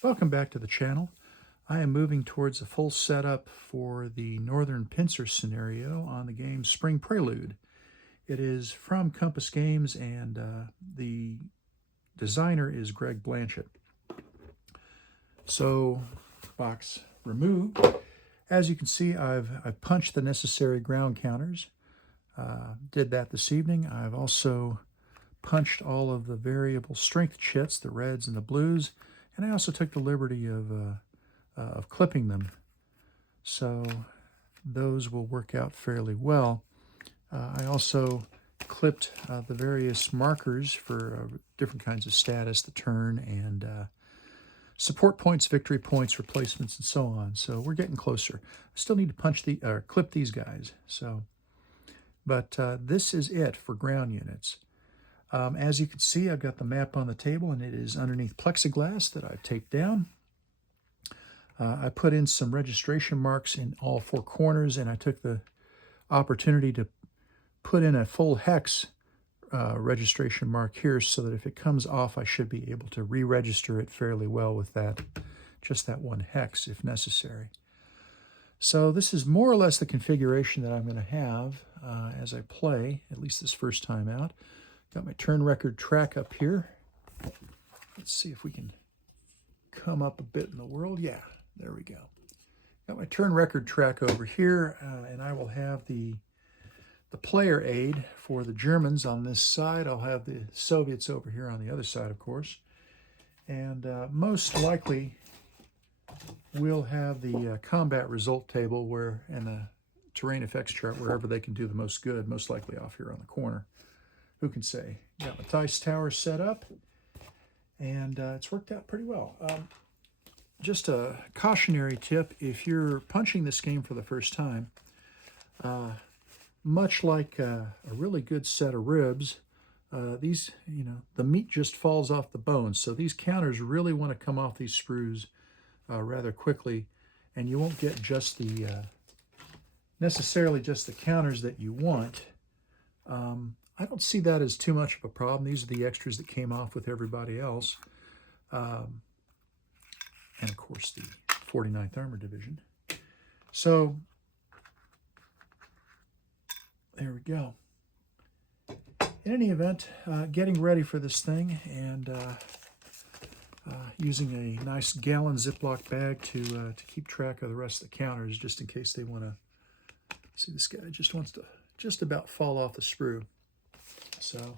Welcome back to the channel. I am moving towards a full setup for the Northern Pincer scenario on the game Spring Prelude. It is from Compass Games, and the designer is Greg Blanchett. So, box removed. As you can see, I've punched the necessary ground counters. Did that this evening. I've also punched all of the variable strength chits, the reds and the blues, and I also took the liberty of clipping them. So those will work out fairly well. I also clipped the various markers for different kinds of status, the turn, and support points, victory points, replacements, and so on. So we're getting closer. I still need to clip these guys. But this is it for ground units. As you can see, I've got the map on the table, and it is underneath plexiglass that I've taped down. I put in some registration marks in all four corners, and I took the opportunity to put in a full hex registration mark here so that if it comes off, I should be able to re-register it fairly well with just that one hex if necessary. So this is more or less the configuration that I'm going to have as I play, at least this first time out. Got my turn record track up here. Let's see if we can come up a bit in the world. Yeah, there we go. Got my turn record track over here, and I will have the player aid for the Germans on this side. I'll have the Soviets over here on the other side, of course. And most likely, we'll have the combat result table and the terrain effects chart wherever they can do the most good, most likely off here on the corner. Who can say? Got my dice tower set up, and it's worked out pretty well. Just a cautionary tip, if you're punching this game for the first time, much like a really good set of ribs, these, the meat just falls off the bones. So these counters really want to come off these sprues rather quickly, and you won't get just necessarily just the counters that you want. I don't see that as too much of a problem. These are the extras that came off with everybody else. And of course the 49th Armored Division. So there we go. In any event, getting ready for this thing, and using a nice gallon Ziploc bag to keep track of the rest of the counters, just in case they want to see. This guy just wants to just about fall off the sprue. So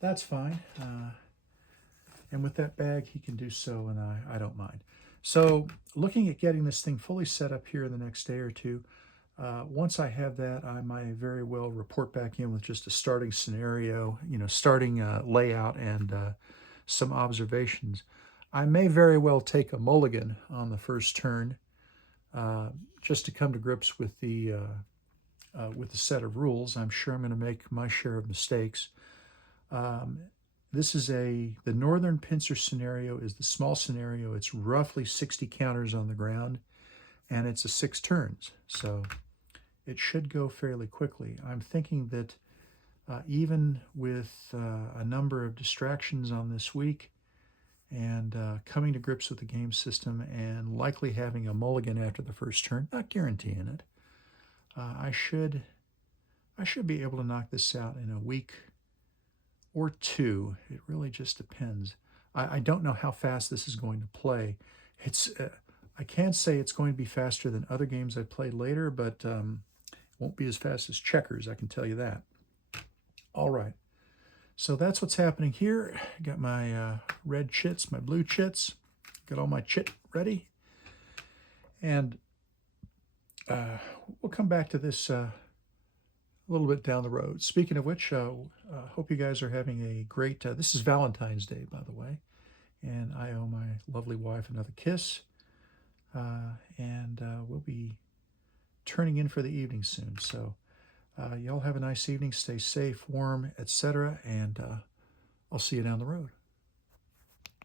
that's fine. And with that bag, he can do so, and I don't mind. So looking at getting this thing fully set up here in the next day or two, once I have that, I might very well report back in with just a starting scenario, starting layout and some observations. I may very well take a mulligan on the first turn just to come to grips with the set of rules. I'm sure I'm going to make my share of mistakes. This is the Northern Pincer scenario is the small scenario. It's roughly 60 counters on the ground, and it's a 6 turns. So it should go fairly quickly. I'm thinking that even with a number of distractions on this week, and coming to grips with the game system, and likely having a mulligan after the first turn, not guaranteeing it, I should be able to knock this out in a week or two. It really just depends. I don't know how fast this is going to play. I can't say it's going to be faster than other games I played later, but it won't be as fast as checkers, I can tell you that. All right. So that's what's happening here. Got my red chits, my blue chits. Got all my chit ready. And we'll come back to this a little bit down the road. Speaking of which, hope you guys are having a great, this is Valentine's Day, by the way, and I owe my lovely wife another kiss, and we'll be turning in for the evening soon. So y'all have a nice evening, stay safe, warm, etc., and I'll see you down the road.